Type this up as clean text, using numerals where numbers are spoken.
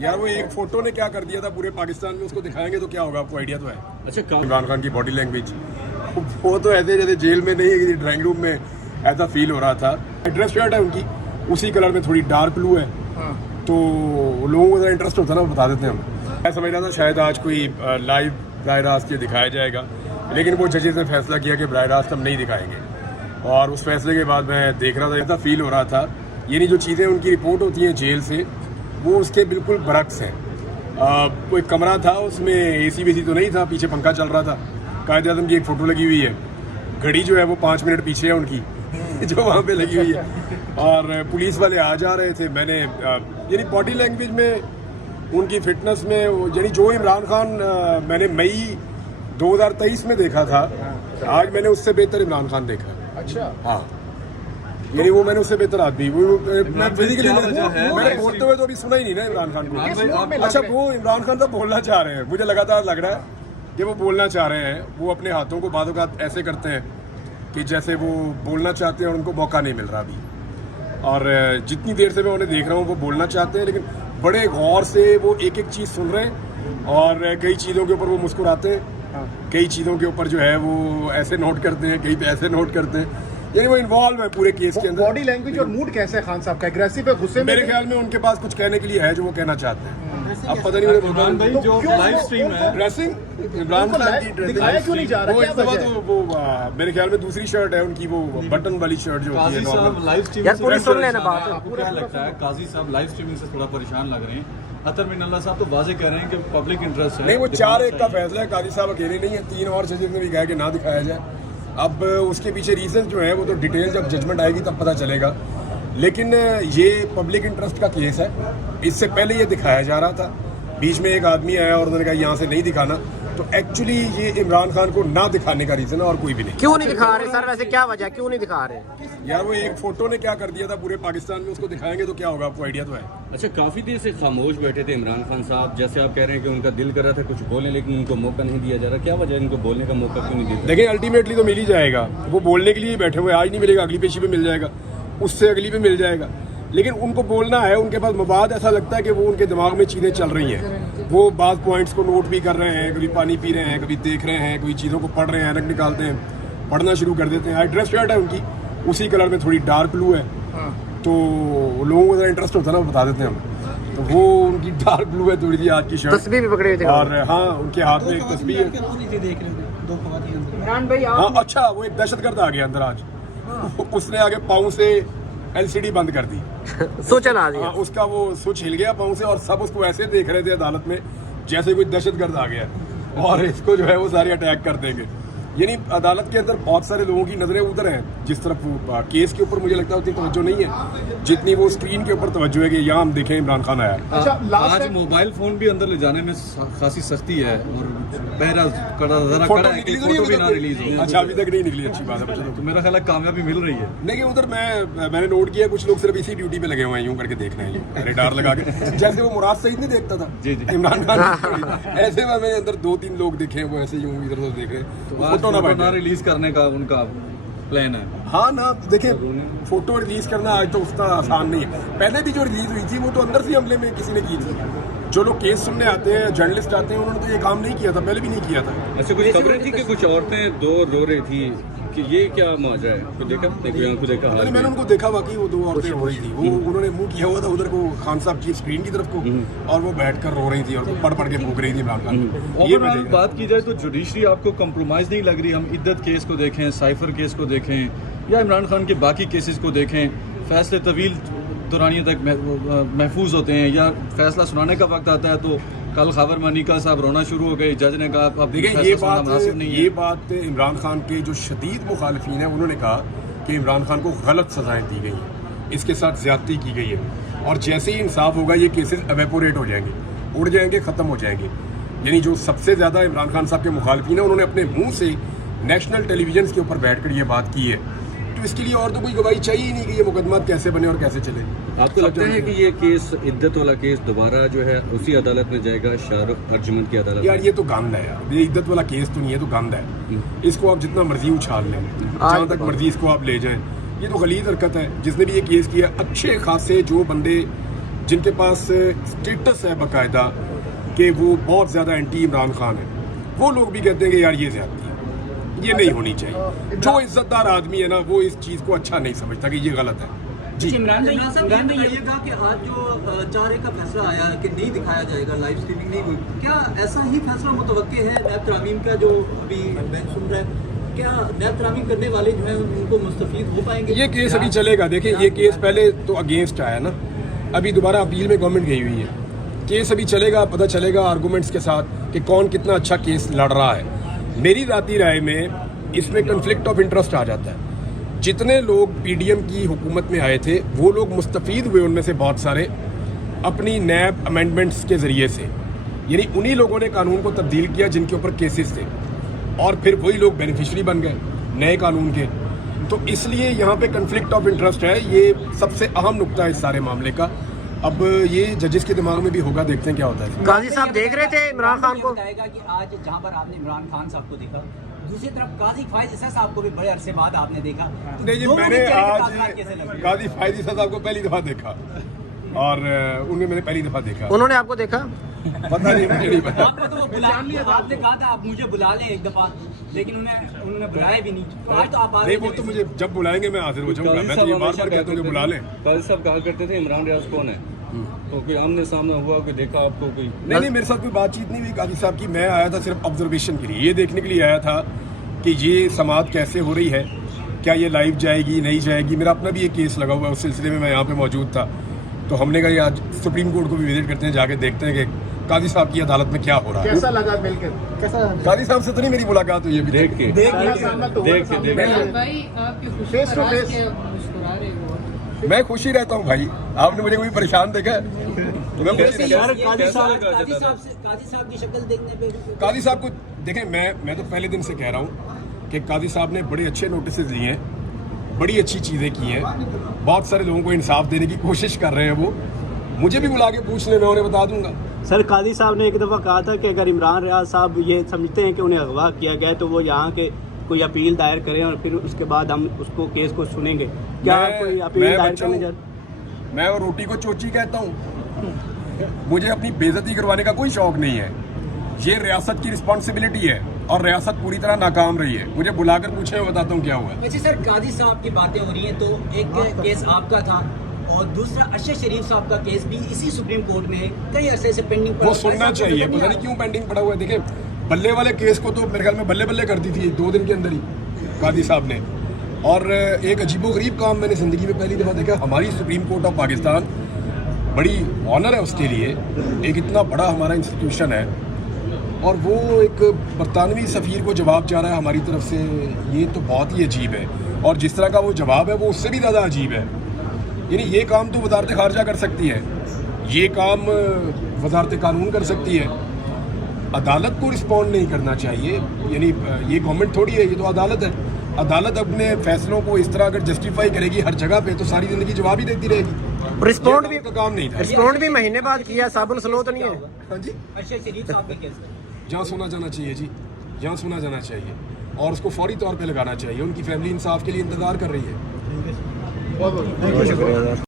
यार वो एक फोटो ने क्या कर दिया था पूरे पाकिस्तान में, उसको दिखाएंगे तो क्या होगा, आपको आइडिया तो है। अच्छा, इमरान खान की बॉडी लैंग्वेज वो तो ऐसे जैसे जेल में नहीं है, ड्राइंग रूम में ऐसा फील हो रहा था। ड्रेस शर्ट है उनकी उसी कलर में, थोड़ी डार्क ब्लू है, तो लोगों को ज़रा इंटरेस्ट होता है ना, बता देते हैं हम। मैं समझ रहा था शायद आज कोई लाइव बराह रास्त ये दिखाया जाएगा, लेकिन वो जजेस ने फैसला किया कि बराह रास्त हम नहीं दिखाएंगे। और उस फैसले के बाद मैं देख रहा था, ऐसा फील हो रहा था ये नहीं जो चीज़ें उनकी रिपोर्ट होती हैं जेल से, वो उसके बिल्कुल बरक्स हैं। कोई कमरा था उसमें एसी वेसी तो नहीं था, पीछे पंखा चल रहा था, कायदे आज़म की एक फ़ोटो लगी हुई है, घड़ी जो है वो 5 मिनट पीछे है उनकी जो वहाँ पे लगी हुई है, और पुलिस वाले आ जा रहे थे। मैंने यानी बॉडी लैंग्वेज में उनकी फिटनेस में, यानी जो इमरान खान मैंने मई 2023 में देखा था, आज मैंने उससे बेहतर इमरान खान देखा। अच्छा, हाँ, यानी वो मैंने उससे बेहतर आदमी मैं फिजिकली मैंने बोलते हुए तो अभी सुना ही नहीं ना इमरान खान को। अच्छा, वो इमरान खान तो बोलना चाह रहे हैं, मुझे लगातार लग रहा है कि वो बोलना चाह रहे हैं। वो अपने हाथों को बातों का ऐसे करते हैं कि जैसे वो बोलना चाहते हैं और उनको मौका नहीं मिल रहा अभी। और जितनी देर से मैं उन्हें देख रहा हूँ वो बोलना चाहते हैं, लेकिन बड़े गौर से वो एक एक चीज़ सुन रहे हैं, और कई चीज़ों के ऊपर वो मुस्कुराते हैं, कई चीज़ों के ऊपर जो है वो ऐसे नोट करते हैं, कहीं पे ऐसे नोट करते हैं, यानी वो इन्वॉल्व है पूरे केस के अंदर। बॉडी लैंग्वेज और मूड कैसा है खान साहब का? एग्रेसिव है, गुस्से में? मेरे ख्याल में उनके पास कुछ कहने के लिए है जो वो कहना चाहते हैं। अब पता नहीं मुझे इमरान भाई जो लाइव स्ट्रीम है, ड्रेसिंग इमरान खान की ड्रेसिंग दिखाया क्यों नहीं जा रहा? वो क्या इस दफा वजह है? तो वो मेरे ख्याल में दूसरी शर्ट है उनकी, वो बटन वाली शर्ट जो होती है काजी साहब नॉर्मल। लाइव स्ट्रीमिंग यार से पूरी सुन परेशान लेना है। बात। आपको क्या लगता है काजी साहब लाइव स्ट्रीमिंग से थोड़ा परेशान लग रहे हैं? अतर मिनल्ला साहब तो वाजे कह रहे हैं कि पब्लिक इंटरेस्ट है। नहीं, वो 4-1 का फैसला है, काजी साहब अकेले नहीं है, 3 और जजेस ने भी कहा कि ना दिखाया जाए। अब उसके पीछे रीजन जो है वो तो डिटेल जब जजमेंट आएगी तब पता चलेगा, लेकिन ये पब्लिक इंटरेस्ट का केस है। इससे पहले ये दिखाया जा रहा था, बीच में एक आदमी आया और उन्होंने कहा यहाँ से नहीं दिखाना, तो एक्चुअली ये इमरान खान को ना दिखाने का रीजन है और कोई भी नहीं। क्यों नहीं दिखा रहे सर? वैसे क्या वजह, क्यों नहीं दिखा रहे? यार वो एक फोटो ने क्या कर दिया था पूरे पाकिस्तान में, उसको दिखाएंगे तो क्या होगा, आपको आइडिया तो है। अच्छा, काफी देर से खामोश बैठे थे इमरान खान साहब, जैसे आप कह रहे हैं कि उनका दिल कर रहा था कुछ बोलने, लेकिन उनको मौका नहीं दिया जा रहा। क्या वजह है इनको बोलने का मौका क्यों नहीं दिया? देखिए, अल्टीमेटली तो मिल ही जाएगा, वो बोलने के लिए ही बैठे हुए, आज नहीं मिलेगा अगली पेशी पे मिल जाएगा, उससे अगली पे मिल जाएगा, लेकिन उनको बोलना है। उनके पास मवाद ऐसा लगता है कि वो उनके दिमाग में चीज़ें चल रही हैं, वो बाज़ पॉइंट्स को नोट भी कर रहे हैं, कभी पानी पी रहे हैं, कभी देख रहे हैं, कोई चीज़ों को पढ़ रहे हैं, ऐनक निकालते हैं, पढ़ना शुरू कर देते हैं। ड्रेस शर्ट है उनकी उसी कलर में, थोड़ी डार्क ब्लू है, तो लोगों को ज़रा इंटरेस्ट होता है ना, बता देते हैं हम। तो वो उनकी डार्क ब्लू है थोड़ी सी आज की शर्ट, तस्वीर भी पकड़े हुए थे और हाँ उनके हाथ में एक तस्वीर है। इमरान भाई हाँ, अच्छा, वो एक दहशतगर्द आ गया अंदर आज, उसने आगे पाँव से एलसीडी बंद कर दी, सोचा ना दिया। उसका वो स्विच हिल गया पाँव से, और सब उसको ऐसे देख रहे थे अदालत में जैसे कोई दहशतगर्द आ गया और इसको जो है वो सारे अटैक कर देंगे। यानी अदालत के अंदर बहुत सारे लोगों की नजरें उधर हैं, जिस तरफ वो केस के ऊपर मुझे लगता है उतनी तवज्जो नहीं है जितनी वो स्क्रीन के ऊपर तवज्जो है कि यहाँ हम देखें इमरान खान आया। अच्छा, आज मोबाइल फोन भी अंदर ले जाने में खासी सख्ती है, और पहरा जरा फोटो कड़ा है कि निकली तो फोटो भी नहीं ना रिलीज अभी हो। तक? अच्छा, अभी तक नहीं निकली, अच्छी बात है। चलो, तो मेरा ख्याल है कामयाबी मिल रही है। नहीं, उधर मैंने नोट किया कुछ लोग सिर्फ इसी ड्यूटी पे लगे हुए हैं, यूं करके देख रहे हैं, रेडार लगा के, जैसे वो मुराद सईद नहीं देखता था जी जी इमरान खान ऐसे में मैंने अंदर 2-3 लोग देखे हैं, वो ऐसे यूं इधर उधर देख रहे हैं, तो फोटो ना ना रिलीज करने का उनका प्लान है। हाँ ना, देखिए फोटो रिलीज करना आज तो उतना आसान नहीं है। पहले भी जो रिलीज हुई थी वो तो अंदर से हमले में किसी ने की थी। जो लोग केस सुनने आते हैं, जर्नलिस्ट आते हैं, उन्होंने तो ये काम नहीं किया था, पहले भी नहीं किया था। अच्छा, कुछ खबरें थी कि कुछ औरतें दो रो रही थी, कि ये क्या माजरा है? तो देखा देखा मैंने उनको देखा, वाकई वो 2 औरतें रो रही थी, वो उन्होंने मुंह किया हुआ था उधर को, खान साहब की स्क्रीन की तरफ को, और वो बैठकर रो रही थी और पढ़ पढ़ के फूक रही थी इमरान खान। ये ओवरऑल बात की जाए तो जुडिशरी आपको कंप्रोमाइज नहीं लग रही? हम इद्दत केस को देखें, साइफर केस को देखें, या इमरान खान के बाकी केसेस को देखें, फैसले तवील दौरानिया तक महफूज होते हैं, या फैसला सुनाने का वक्त आता है तो कल खबर मनिका साहब रोना शुरू हो गए, जज ने कहा अब देखिए ये बात इमरान खान के जो शदीद मुखालिफिन हैं उन्होंने कहा कि इमरान खान को गलत सजाएं दी गई हैं, इसके साथ ज्यादती की गई है, और जैसे ही इंसाफ होगा ये केसेस एवेपोरेट हो जाएंगे, उड़ जाएंगे, ख़त्म हो जाएंगे। यानी जो सबसे ज़्यादा इमरान खान साहब के मुखालिफिन हैं उन्होंने अपने मुंह से नेशनल टेलीविजन के ऊपर बैठकर ये बात की है, तो इसके लिए और तो कोई गवाही चाहिए ही नहीं कि ये मुकदमा कैसे बने और कैसे चले। आपको लगता है कि ये केस, इद्दत वाला केस, दोबारा जो है उसी अदालत में जाएगा, शाहरुख अर्जुमंद की अदालत? यार ये तो गंद है यार, ये इद्दत वाला केस तो नहीं है, तो गंद है। इसको आप जितना मर्जी उछाल लें, जहाँ तक मर्जी इसको आप ले जाएं, ये तो गलीज हरकत है। जिसने भी ये केस किया, अच्छे खासे जो बंदे जिनके पास स्टेटस है बाकायदा कि वो बहुत ज़्यादा एंटी इमरान खान है, वो लोग भी कहते हैं कि यार ये ज्यादती है, ये नहीं होनी चाहिए। जो इज्जतदार आदमी है ना वो इस चीज़ को अच्छा नहीं समझता कि ये गलत है। जी इमरान साहब ये बताइएगा कि आज जो 4A का फैसला आया कि नहीं दिखाया जाएगा, लाइव स्ट्रीमिंग नहीं हुई, क्या ऐसा ही फैसला मुतवक्के है नैब तरामीम का जो अभी बेंच सुन रहा है? क्या नैब तरामीम करने वाले जो है उनको मुस्तफीद हो पाएंगे? ये केस अभी चलेगा। देखिए ये केस पहले तो अगेंस्ट आया ना, अभी दोबारा अपील में गवर्नमेंट गई हुई है। केस अभी चलेगा, पता चलेगा आर्गूमेंट्स के साथ कि कौन कितना अच्छा केस लड़ रहा है। मेरी ज़ाती राय में इसमें कन्फ्लिक्ट ऑफ इंटरेस्ट आ जाता है। जितने लोग पीडीएम की हुकूमत में आए थे वो लोग मुस्तफीद हुए, उनमें से बहुत सारे अपनी नैब अमेंडमेंट्स के ज़रिए से, यानी उन्हीं लोगों ने कानून को तब्दील किया जिनके ऊपर केसेस थे, और फिर वही लोग बेनिफिशरी बन गए नए कानून के। तो इसलिए यहाँ पे कन्फ्लिक्ट ऑफ इंटरेस्ट है, ये सबसे अहम नुकता है इस सारे मामले का। अब ये जजेस के दिमाग में भी होगा, देखते हैं क्या होता है। काजी साहब देख रहे थे इमरान खान को? बताएगा कि आज जहां पर आपने इमरान खान साहब को देखा, दूसरी तरफ काजी फायज ईसा साहब को भी बड़े अरसे बाद आपने देखा। नहीं जी, मैंने आज काजी फायज ईसा साहब को पहली दफा देखा, और उन्हें मैंने पहली दफा देखा। उन्होंने आपको देखा? पता नहीं, मुझे नहीं पता। आपको तो वो बुला लिया, आपने कहा था आप मुझे बुला लें एक दफा, लेकिन उन्होंने बुलाया भी नहीं। तो आज तो आप आ नहीं, वो तो मुझे जब बुलाएंगे मैं हाजिर हो जाऊंगा। मैं तो ये बार बार कहता हूँ कि बुला लें। काजी साहब कहा करते थे इमरान रियाज कौन है, तो कोई आमने सामने हुआ कि देखा आपको कोई? नहीं, मेरे साथ कोई बातचीत नहीं हुई काजी साहब की। मैं आया था सिर्फ ऑब्जर्वेशन के लिए, ये देखने के लिए आया था कि ये समाअत कैसे हो रही है, क्या ये लाइव जाएगी नहीं जाएगी। मेरा अपना भी एक केस लगा हुआ है, उस सिलसिले में मैं यहाँ पे मौजूद था। तो हमने कहा आज सुप्रीम कोर्ट को भी विजिट करते हैं, जाके देखते हैं कि काजी साहब की अदालत में क्या हो रहा है। कैसा लगा मिलकर? कैसा काजी साहब से तो नहीं मेरी मुलाकात हुई अभी देख के फेस टू फेस मैं खुश ही रहता हूँ भाई। आपने मुझे कोई परेशान देखा है? मैं खुश ही रहता हूँ। काजी साहब की शक्ल देखने पे काजी साहब को देखें, मैं तो पहले दिन से कह रहा हूँ कि काजी साहब ने बड़े अच्छे नोटिस लिए हैं, बड़ी अच्छी चीज़ें की हैं, बहुत सारे लोगों को इंसाफ देने की कोशिश कर रहे हैं। वो मुझे भी बुला के पूछ ले, मैं उन्हें बता दूंगा। सर काजी साहब ने एक दफ़ा कहा था कि अगर इमरान रियाज साहब ये समझते हैं कि उन्हें अगवा किया गया तो वो यहाँ के कोई अपील दायर करें और फिर उसके बाद हम उसको केस को सुनेंगे। क्या आप कोई अपील दायर करने जा? मैं और रोटी को चोची कहता हूँ। मुझे अपनी बेइज्जती करवाने का कोई शौक नहीं है। ये रियासत की रिस्पॉन्सिबिलिटी है और रियासत पूरी तरह नाकाम रही है। मुझे बुलाकर पूछे, मैं बताता हूँ क्या हुआ। वैसे सर काजी साहब की बातें हो रही हैं, तो एक केस आपका था और दूसरा अरशद शरीफ साहब का केस भी इसी सुप्रीम कोर्ट में कई अरसे से पेंडिंग पड़ा। वो सुनना चाहिए, पता नहीं क्यों पेंडिंग पड़ा हुआ है। देखिए बल्ले वाले केस को तो मेरे ख्याल में बल्ले बल्ले कर दी थी 2 दिन के अंदर ही काजी साहब ने। और एक अजीबोगरीब काम मैंने ज़िंदगी में पहली दफ़ा देखा। हमारी सुप्रीम कोर्ट ऑफ पाकिस्तान बड़ी ऑनर है उसके लिए, एक इतना बड़ा हमारा इंस्टीट्यूशन है, और वो एक बरतानवी सफ़ीर को जवाब चाह रहा है हमारी तरफ से। ये तो बहुत ही अजीब है, और जिस तरह का वो जवाब है वो उससे भी ज़्यादा अजीब है। यानी ये काम तो वजारत खारजा कर सकती है, ये काम वजारत कानून कर सकती है। अदालत को रिस्पॉन्ड नहीं करना चाहिए। यानी ये गवर्नमेंट थोड़ी है, ये तो अदालत है। अदालत अपने फैसलों को इस तरह अगर जस्टिफाई करेगी हर जगह पे तो सारी ज़िंदगी जवाब ही देती रहेगी। रिस्पॉन्ड भी का काम नहीं था। रिस्पॉन्ड भी महीने बाद किया, साबुन सलो तो नहीं है? हाँ जी, अरशद शरीफ साहब का केस जहाँ सुना जाना चाहिए जी, जहाँ सुना जाना चाहिए, और उसको फौरी तौर पे लगाना चाहिए। उनकी फैमिली इंसाफ के लिए इंतजार कर रही है। बहुत बहुत